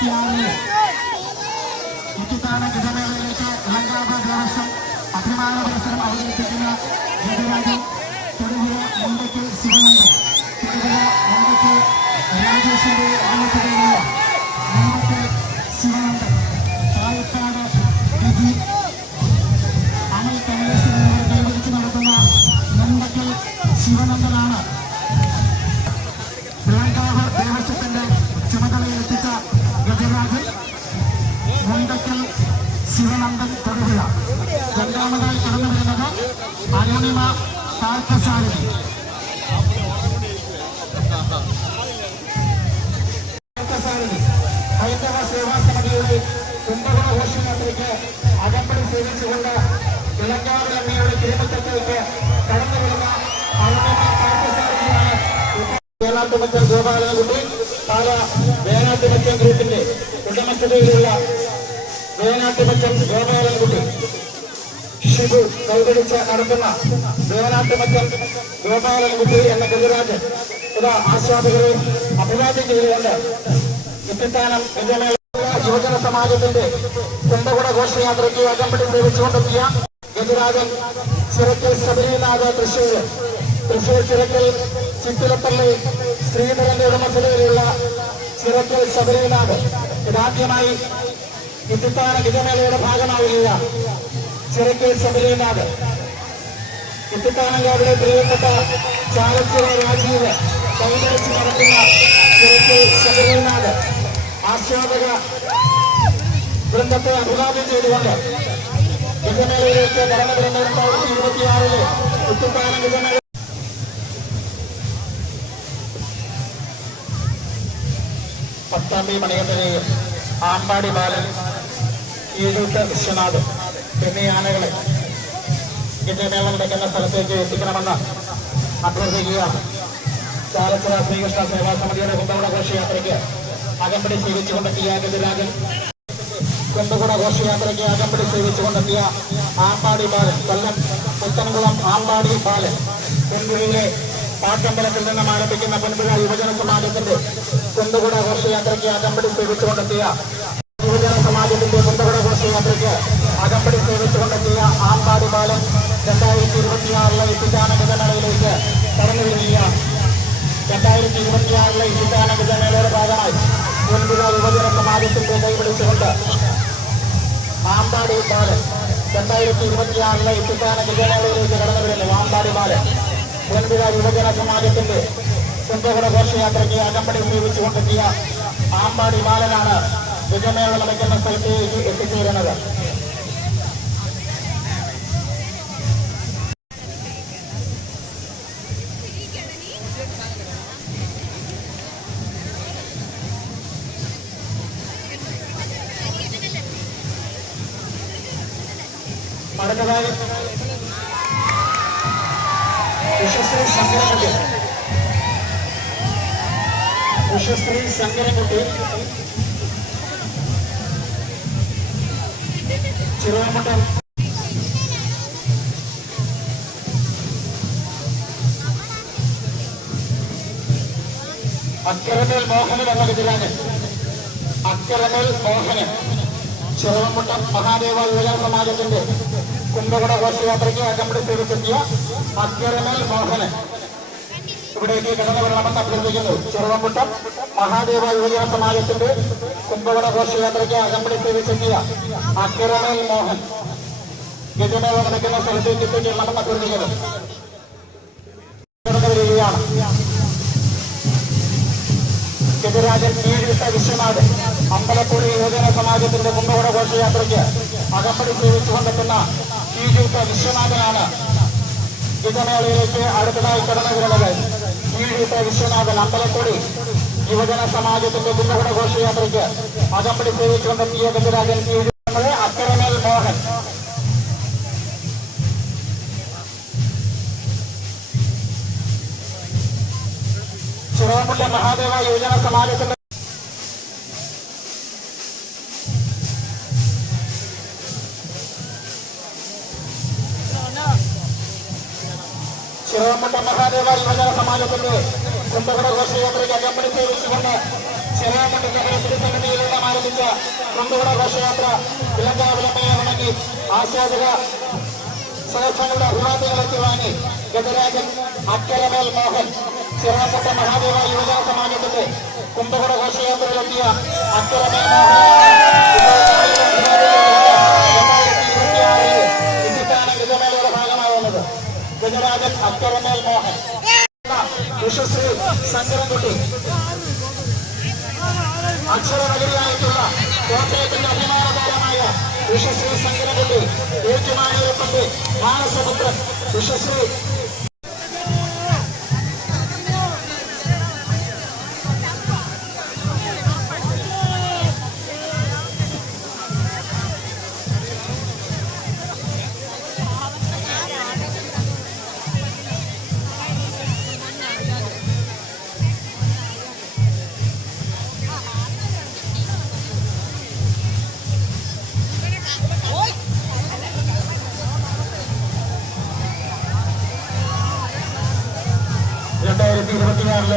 2026 ഇത്തിത്താന ഗജമേളയിലേക്ക് ലങ്കാപ ദേവസ്വം അഭിമാന മത്സരം അവതരിപ്പിക്കുന്ന ഗജരാജൻ തൊടുപുഴ മുണ്ടയ്ക്ക് ശിവനന്ദൻ, തൊടുപുഴ മുണ്ടയ്ക്ക് രാജേഷിന്റെ ആലപ്പുഴയിലുള്ള മുണ്ടയ്ക്ക് ശിവനന്ദൻ, പാലക്കാട് വിധി അമൽ കമലേഷ് എന്നിവർ കൈവരിച്ച് നടത്തുന്ന മുണ്ടയ്ക്ക് ശിവനന്ദനാണ് ലങ്കാപ ദേവസ്വത്തിന്റെ ചുമതലയിലെത്തിച്ച ഗജരാജൻ. മുണ്ടയ്ക്കൽ ശിവനന്ദൻ തൊടുപുഴ. രണ്ടാമതായി കടന്നു വരുന്നത് അരുണിമ പാർത്ഥസാരഥി. ഹൈന്ദവ സേവാ സമിതിയുടെ കുംഭകോണ ഘോഷയാത്രയ്ക്ക് അകമ്പടി സേവിച്ചുകൊണ്ട് ഇളങ്കാവിലമ്മയുടെ തിരുമുറ്റത്തേക്ക് കടന്നു വരുന്ന അരുണിമ പാർത്ഥസാരഥിയാണ്. വേനാട്ടുമച്ചൻ ഗോപാലകുട്ടി പാല വേനാട്ടുമച്ചൻ ഗ്രൂപ്പിന്റെ ഉടമസ്ഥതയിലുള്ള വേനാട്ടുമച്ചൻ ഗോപാലൻകുട്ടി ഷിബു കൈപിടിച്ച് നടത്തുന്ന വേനാട്ടുമച്ചൻ ഗോപാലൻകുട്ടി എന്ന ഗജരാജൻ ഇതാ ആസ്വാദകരെ അഭിവാദ്യം ചെയ്തുകൊണ്ട് ഇത്തിത്താനം ഗജമേള യുവജന സമാജത്തിന്റെ കുംഭകുട ഘോഷയാത്രയ്ക്ക് അകമ്പടി സേവിച്ചുകൊണ്ടെത്തിയ ഗജരാജൻ ചിറക്കൽ ശബരിനാഥ് തൃശൂർ ചിറക്കൽ ചിത്തിലപ്പള്ളി ശ്രീധരന്റെ ഉടമസ്ഥതയിലുള്ള ചിറക്കൽ ശബരിനാഥ് ഇതാദ്യമായി ഇത്തിത്താന ഗജമേളയുടെ ഭാഗമാവുകയാണ്. ചിറക്കൽ ശബരിനാഥ് ഇത്തിത്താനങ്കാരുടെ പ്രിയപ്പെട്ട ചാലച്ചിറ രാജീവ് കൈവരിച്ച് നടത്തുന്ന ചിറക്കൽ ശബരിനാഥ് ആസ്വാദക വൃന്ദത്തെ അഭിവാദ്യം ചെയ്തുകൊണ്ട് ഗജമേളയിലേക്ക് കടന്നു വരുന്ന 2026 ഇത്തിത്താന ഗജമേള പട്ടാമ്പി മണികണ്ഠനെയും ആമ്പാടി ബാലൻ, ഈഴൂട്ട് വിശ്വനാഥ് എന്നീ ആനകളെ ഗജമേള നടക്കുന്ന സ്ഥലത്തേക്ക് എത്തിക്കണമെന്ന് അഭ്യർത്ഥിക്കുകയാണ്. ചാലച്ചിറ ശ്രീകൃഷ്ണ സേവാ സമിതിയുടെ കുംഭകുട ഘോഷയാത്രയ്ക്ക് അകമ്പടി സേവിച്ചുകൊണ്ടെത്തിയ ഗജരാജൻ, കുംഭകുട ഘോഷയാത്രയ്ക്ക് അകമ്പടി സേവിച്ചുകൊണ്ടെത്തിയ ആമ്പാടി ബാലൻ, കൊല്ലം പുത്തൻകുളം ആമ്പാടി ബാലൻ, പൊൻപുഴയിലെ പാട്ടമ്പലത്തിൽ നിന്നും ആരംഭിക്കുന്ന പൊൻപുഴ യുവജന സമാജത്തിന്റെ കുംഭകുട ഘോഷയാത്രയ്ക്ക് അകമ്പടി സേവിച്ചുകൊണ്ടെത്തിയ യുവജന സമാജത്തിന്റെ കുംഭകുട ഘോഷയാത്രയ്ക്ക് അകമ്പടി സേവിച്ചുകൊണ്ടെത്തിയ ആമ്പാടി ബാലൻ 2026 ഇത്തിത്താന ഗജമേളയിലേക്ക് കടന്നു വരികയാണ്. 2026 ഇത്തിത്താന ഗജമേളയുടെ ഭാഗമായി പൊൻപുഴ യുവജന സമാജത്തിന്റെ കൈപിടിച്ചുകൊണ്ട് ആമ്പാടി ബാലൻ 2026 ഇത്തിത്താന ഗജമേളയിലേക്ക് കടന്നു വരുന്നു. ആമ്പാടി ബാലൻ പൊൻപുഴ യുവജന സമാജത്തിന്റെ കുംഭകുട ഘോഷയാത്രയ്ക്ക് അകമ്പടി സേവിച്ചുകൊണ്ടെത്തിയ ആമ്പാടി ബാലനാണ് ഗജമേള നടക്കുന്ന സ്ഥലത്തേക്ക് എത്തിച്ചേരുന്നത്. അടുത്തതായി ഉഷശ്രീ ശങ്കരൻകുട്ടി ചിറവമുട്ടം അക്കരമേൽ മോഹനൻ എന്ന ഗജരാജൻ, അക്കരമേൽ മോഹനൻ ചിറവമുട്ടം മഹാദേവ യുവജന സമാജത്തിന്റെ കുംഭകുട ഘോഷയാത്രയ്ക്ക് അകമ്പടി സേവിച്ചെത്തിയ അക്കരമേൽ മോഹനൻ ഇവിടേക്ക് കടന്നു വരണമെന്ന് അഭ്യർത്ഥിക്കുന്നു. ചെറുവമ്പുട്ടം മഹാദേവ യുവജന സമാജത്തിന്റെ കുംഭകുട ഘോഷയാത്രയ്ക്ക് അകമ്പടി സേവിച്ചെത്തിയ അക്കരമേൽ മോഹൻ ഗജമേള നടക്കുന്ന സ്ഥലത്തേക്ക് എത്തിച്ചേരണമെന്ന് അഭ്യർത്ഥിക്കുന്നു. കടന്നു വരികയാണ് ഗജരാജൻ ഈഴൂട്ട് വിശ്വനാഥ് അമ്പലപ്പുഴ യുവജന സമാജത്തിന്റെ കുംഭകുട ഘോഷയാത്രയ്ക്ക് അകമ്പടി സേവിച്ചുകൊണ്ടെത്തുന്ന ഈഴൂട്ട് വിശ്വനാഥനാണ് ഗജമേളയിലേക്ക് അടുത്തതായി കടന്നു വരുന്നത്. ഈഴൂട്ട് വിശ്വനാഥൻ അമ്പലപ്പുഴ യുവജന സമാജത്തിന്റെ കുംഭകുട ഘോഷയാത്രയ്ക്ക് അകമ്പടി സേവിച്ചുകൊണ്ടെത്തിയ ഗജരാജൻ ഈഴൂട്ട് അക്കരമേൽ മോഹൻ. ചിറവമുട്ട മഹാദേവ യുവജന സമാജത്തിന്റെ ചിറവമുട്ട മഹാദേവ യുവജന സമാജത്തിന്റെ കുംഭകുട ഘോഷയാത്രയ്ക്ക് അകമ്പടി സേവിച്ചുകൊണ്ട് ചെറിയാമണ്ണ് തിരുസന്നിധിയിലെല്ലാം ആരംഭിച്ച കൊണ്ടുകൂട ഘോഷയാത്ര ഇളങ്കാവിലമ്മയെ വണങ്ങി ആസ്വാദക സഹോദരങ്ങളുടെ അഭിവാദ്യങ്ങളെത്തി വാങ്ങി ഗജരാജൻ അക്കരമേൽ മോഹൻ ചെറാമുട്ട മഹാദേവ യുവജന സമാജത്തിന്റെ കുംഭകുട ഘോഷയാത്രയിലെത്തിയ അക്കരമേൽ മോഹൻ ഗജമേളയുടെ ഭാഗമാകുന്നത് ഗജരാജൻ അക്കരമേൽ മോഹൻ വിശ്വശ്രീ ശങ്കരൻകുട്ടി അക്ഷരനഗരിയായിട്ടുള്ള കോട്ടയത്തിന്റെ അഭിമാനതാരമായ വിശ്വശ്രീ ശങ്കരൻകുട്ടി ഏറ്റുമാനൂരപ്പന്റെ മാനസപുത്രൻ വിശ്വശ്രീ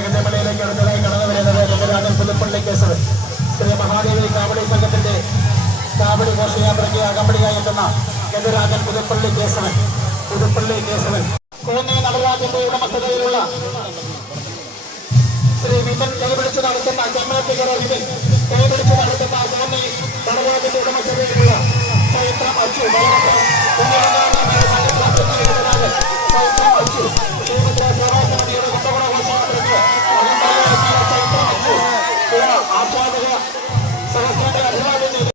ഗജമലയിലേക്ക് അടുത്തതായി കടന്നു വരുന്നത് ഗജരാജൻ പുതുപ്പള്ളി കേസവൻ ശ്രീ മഹാദേവി കാവടി സംഘത്തിന്റെ കാവടി ഘോഷയാത്രയ്ക്ക് അകമ്പടിയായി എത്തുന്ന ഗജരാജൻ പുതുപ്പള്ളി കേസവൻ കോന്നി നടരാജന്റെ ഉടമസ്ഥതയിലുള്ള ശ്രീ വിപിൻ കൈപിടിച്ച് നടത്തുന്ന ചെമ്മാറ്റുകര വിപിൻ കൈപിടിച്ച് നടത്തുന്ന കോന്നി നടരാജന്റെ ഉടമസ്ഥതയിലുള്ള ചൈത്രം അച്ചു ചൈത്രം അച്ചു ശ്രീമദ്ര സേവാസമിതിയുടെ കൊണ്ടകുട ഘോഷയാത്രയ്ക്ക് ചൈത്രം അച്ചു ആസ്വാദക സഹസ്രങ്ങളെ അഭിവാദ്യം ചെയ്തു.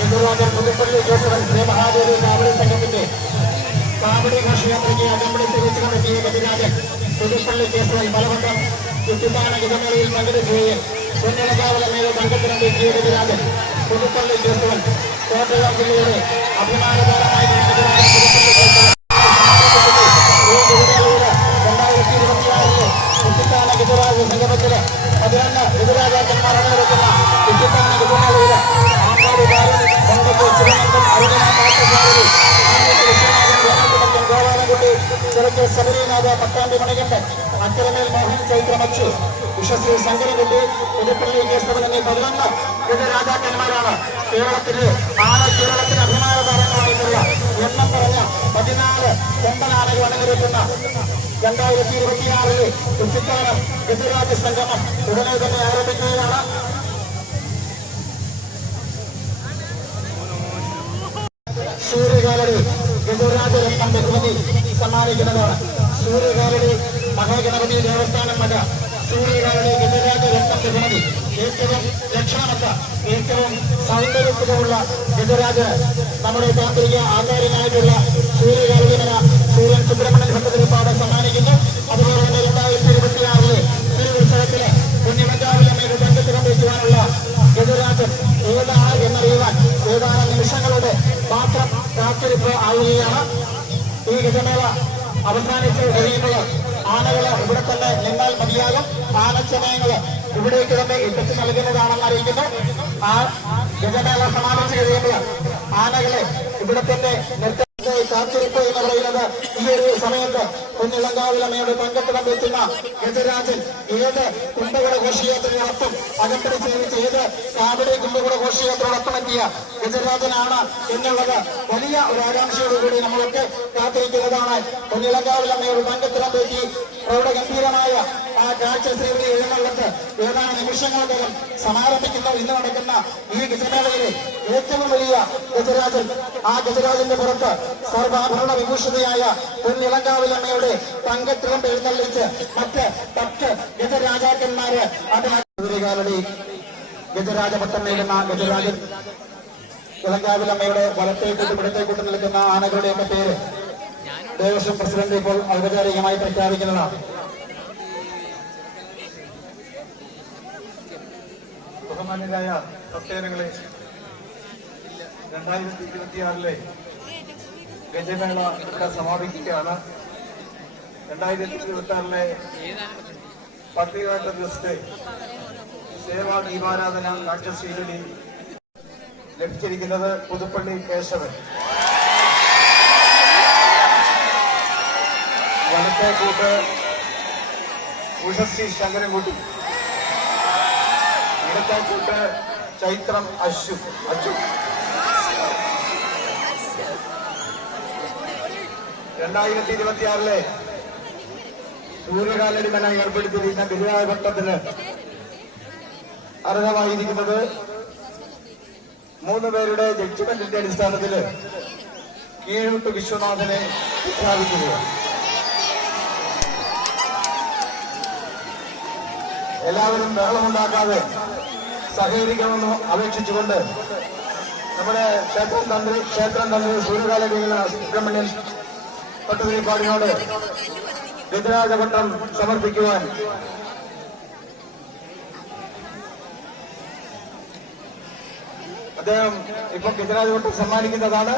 ഗജരാജൻ പുതുപ്പള്ളി കേസവൻ ശ്രീ മഹാദേവി കാവടി സംഘത്തിന്റെ കാവടി ഘോഷയാത്രയ്ക്ക് അകമ്പടി സേവിച്ചുകൊണ്ടെത്തിയ ഗജരാജൻ പുതുപ്പള്ളി കേസവൻ മലവട്ടം ചുറ്റുപാന ഗജമേളയിൽ പങ്കെടുക്കുകയും പൊന്നിലക്കാവലമ്മയുടെ സംഘത്തിനെത്തിയ ഗജരാജൻ പുതുപ്പള്ളി കേസവൻ കോട്ടയം ജില്ലയുടെ അഭിമാനതാരമായി ഗജരാജൻ പുതുപ്പള്ളി കേസവൻ 2026 കുട്ടിക്കാന ഗജരാജ സംഗമത്തില് 11 ഗജരാജാക്കന്മാർ അണിനിരക്കുന്ന കുട്ടിക്കാന ഗജമേളയില് ആമ്പാടി ബാലൻ കൊണ്ടക്ക് ചിരമന്തം അരുണ പാട്ടശാലി ഗോപാലൻകുട്ടി ചിറക്കൽ ശബരിനാഥ പട്ടാമ്പി മണികണ്ഠൻ അക്കരമേൽ മോഹൻ ചൈത്രമച്ചു വിശ്വശ്രീ ശങ്കരൻകുട്ടി പുതുപ്പള്ളി കേസവൻ എന്നീ 11 ഗജരാജാക്കന്മാരാണ് കേരളത്തിന് അഭിമാന താരങ്ങളായിട്ടുള്ള എണ്ണം പറഞ്ഞ 14 കൊമ്പനാനകൾ അണിനിരക്കുന്ന 2026 കുട്ടിക്കാനം ഗജരാജ സംഗമം ഉടനെ തന്നെ ആരംഭിക്കുകയാണ്. സൂര്യകാലടി ഗജരാജരത്നം ബഹുമതി സമ്മാനിക്കുന്നതാണ്. സൂര്യകാലടി മഹാഗണപതി ദേവസ്ഥാനം മഠ സൂര്യകാലടി ഗജരാജരത്നം ബഹുമതി ഏറ്റവും ലക്ഷണമൊത്ത ഏറ്റവും സൗന്ദര്യത്തിലുള്ള ഗജരാജന് നമ്മുടെ താന്ത്രിക ആചാര്യനായിട്ടുള്ള സൂര്യകാലടി മന സൂര്യൻ സുബ്രഹ്മണ്യൻ ഭട്ടതിരിപ്പാട് സമ്മാനിക്കുന്നു. അതുപോലെ തന്നെ 2026 തിരുവുത്സവത്തില് പുണ്യമഞ്ചാവിലമ്മയുടെ തങ്കത്തിടം വയ്ക്കുവാനുള്ള ഗജരാജൻ ഏതാണ് എന്നറിയുവാൻ ഏതാനും നിമിഷങ്ങളുടെ മാത്രം കാത്തിരിപ്പ് ആവുകയാണ്. ഈ ഗജമേള അവസാനിച്ച് കഴിയുമ്പോൾ ആനകള് ഇവിടെ തന്നെ നിന്നാൽ മതിയാകും. ആനച്ചമയങ്ങള് ഇവിടേക്ക് തന്നെ എത്തിച്ചു നൽകുന്നതാണെന്ന് അറിയിക്കുന്നു. ആ ഗജമേള സമാപിച്ചു കഴിയുമ്പോൾ ആനകളെ ഇവിടെ തന്നെ കാത്തിരിപ്പ് എന്ന് പറയുന്നത് ഈ ഒരു സമയത്ത് പൊന്നിളങ്കാവിലമ്മയുടെ തങ്കത്തിടം വെച്ചുന്ന ഗജരാജൻ ഏത് കുംഭകുട ഘോഷയാത്രയോടൊപ്പം അകമ്പടി സേവിച്ച് ഏത് കാവടി കുംഭകുട ഘോഷയാത്രയോടൊപ്പം എത്തിയ ഗജരാജനാണ് എന്നുള്ളത് വലിയ ഒരു ആകാംക്ഷയോടുകൂടി നമ്മളൊക്കെ കാത്തിരിക്കുന്നതാണ്. പൊന്നിളങ്കാവിലമ്മയുടെ തങ്കത്തിടം വെച്ച് പ്രൗഢഗംഭീരമായ ആ കാഴ്ച സേവന എഴുന്നള്ളത്ത് ഏതാനും നിമിഷങ്ങൾക്കകം സമാരംഭിക്കുന്നു. ഇന്ന് നടക്കുന്ന ഈ ഗജമേളയിലെ ഏറ്റവും വലിയ ഗജരാജൻ, ആ ഗജരാജന്റെ പുറത്ത് സർവാഭരണ വിഭൂഷിതയായ പൊന്നിളങ്കാവിലമ്മയുടെ തങ്കത്തിടം എഴുന്നള്ളിച്ച് മറ്റ് 10 ഗജരാജാക്കന്മാര് അതിനാലടി ഗജരാജപട്ടം നേടുന്ന ഗജരാജൻ ഇളങ്കാവിലമ്മയുടെ വലത്തേക്കൂട്ടും ഇടത്തേക്കൂട്ടും നിൽക്കുന്ന ആനകളുടെയൊക്കെ പേര് ദേവസ്വം പ്രസിഡന്റ് ഇപ്പോൾ ഔപചാരികമായി പ്രഖ്യാപിക്കുന്നതാണ്. ബഹുമാന്യരായ ഭക്തജനങ്ങളെ, 2026 ഗജമേള ഇവിടെ സമാപിക്കുകയാണ്. 2026 പട്ടികഘട്ട ദിവസത്തെ സേവാ ദീപാരാധന കാഴ്ചശീലി ലഭിച്ചിരിക്കുന്നത് പുതുപ്പള്ളി കേശവൻ. വലത്തെ കൂട്ട് ഉഷശ്രീ ശങ്കരൻകുട്ടി, ഇടത്തെ കൂട്ട് ചൈത്രം അശു. 2026 സൂര്യകാലടി മന ഏർപ്പെടുത്തിയിരിക്കുന്ന ബിരുദാഘട്ടത്തിന് അർഹമായിരിക്കുന്നത് 3 പേരുടെ ജഡ്ജ്മെന്റിന്റെ അടിസ്ഥാനത്തിൽ കീഴൂട്ട് വിശ്വനാഥനെ പ്രഖ്യാപിക്കുകയാണ്. എല്ലാവരും ബഹളമുണ്ടാക്കാതെ സഹകരിക്കണമെന്ന് അപേക്ഷിച്ചുകൊണ്ട് നമ്മുടെ ക്ഷേത്രം തന്ത്രി സൂര്യകാലടി സുബ്രഹ്മണ്യൻ പട്ടുതിരിപ്പാടിനോട് ഗജരാജപട്ടം സമർപ്പിക്കുവാൻ അദ്ദേഹം ഇപ്പൊ ഗജരാജപട്ടം സമ്മാനിക്കുന്നതാണ്.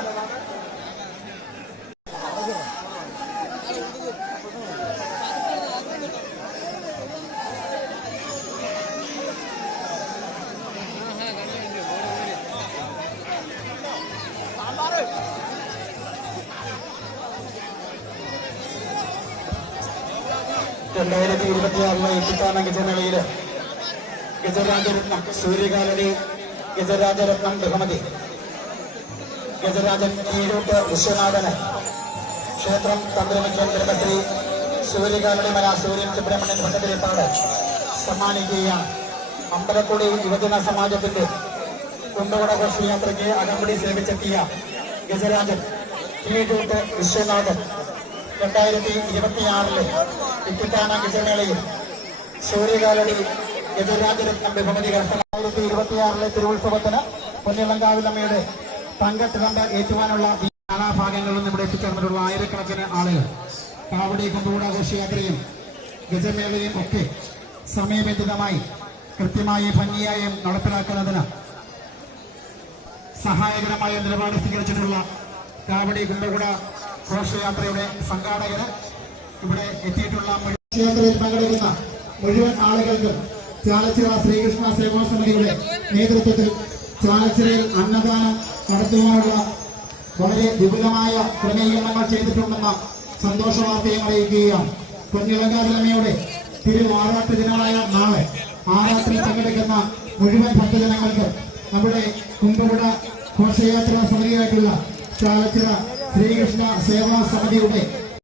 ഇത്തിത്താന ഗജമേളയില് ഗജരാജരത്നം സൂര്യകാലടി ഗജരാജരത്നം ബഹുമതി ഗജരാജൻ കീഴൂട്ട് വിശ്വനാഥന് ക്ഷേത്രം തന്ത്രിമുഖ്യമന്ത്രി ശ്രീ സൂര്യകാലടി മല സൂര്യൻ സുബ്രഹ്മണ്യൻ ഭട്ടതിരിപ്പാട് സമ്മാനിക്കുകയാണ്. അമ്പലക്കുടി യുവജന സമാജത്തിന്റെ കുണ്ടകുട ഘോഷയാത്രയ്ക്ക് അകമ്പടി സേവിച്ചെത്തിയ ഗജരാജൻ കീഴൂട്ട് വിശ്വനാഥൻ 2026 ഇത്തിത്താന ഗജമേളയിൽ സൂര്യകാലടി ഗജരാജരത്നം ബഹുമതി കരസ്ഥ. 2026 തിരുവുത്സവത്തിന് പൊന്നിളങ്കാവിലമ്മയുടെ തങ്കത്തിരണ്ട് ഏറ്റുവാനുള്ള നാനാഭാഗങ്ങളിൽ നിന്ന് ഇവിടെ എത്തിച്ചേർന്നിട്ടുള്ള ആയിരക്കണക്കിന് ആളുകൾ കാവടി കുണ്ടൂട ഘോഷയാത്രയും ഗജമേളയും ഒക്കെ സമയബന്ധിതമായി കൃത്യമായി ഭംഗിയായും നടപ്പിലാക്കുന്നതിന് സഹായകരമായ നിലപാട് സ്വീകരിച്ചിട്ടുള്ള കാവടി കുണ്ടകുട ഘോഷയാത്രയുടെ സംഘാടകര് ഇവിടെ എത്തിയിട്ടുള്ള ഘോഷയാത്രയിൽ പങ്കെടുക്കുന്ന മുഴുവൻ ആളുകൾക്കും ചാലച്ചിറ ശ്രീകൃഷ്ണ സേവാ സമിതിയുടെ നേതൃത്വത്തിൽ ചാലച്ചിറയിൽ അന്നദാനം നടത്തുവാനുള്ള വളരെ വിപുലമായ ക്രമീകരണങ്ങൾ ചെയ്തിട്ടുണ്ടെന്ന സന്തോഷ വാർത്തയും അറിയിക്കുകയാണ്. പൊന്നിളങ്കാവിലമ്മയുടെ തിരുവാറാട്ട് ദിനമായ നാളെ ആറാട്ടിൽ പങ്കെടുക്കുന്ന മുഴുവൻ ഭക്തജനങ്ങൾക്ക് നമ്മുടെ കുണ്ടകുട ഘോഷയാത്ര സമിതിയായിട്ടുള്ള ചാലച്ചിറ ശ്രീകൃഷ്ണ സേവാ സമിതിയുടെ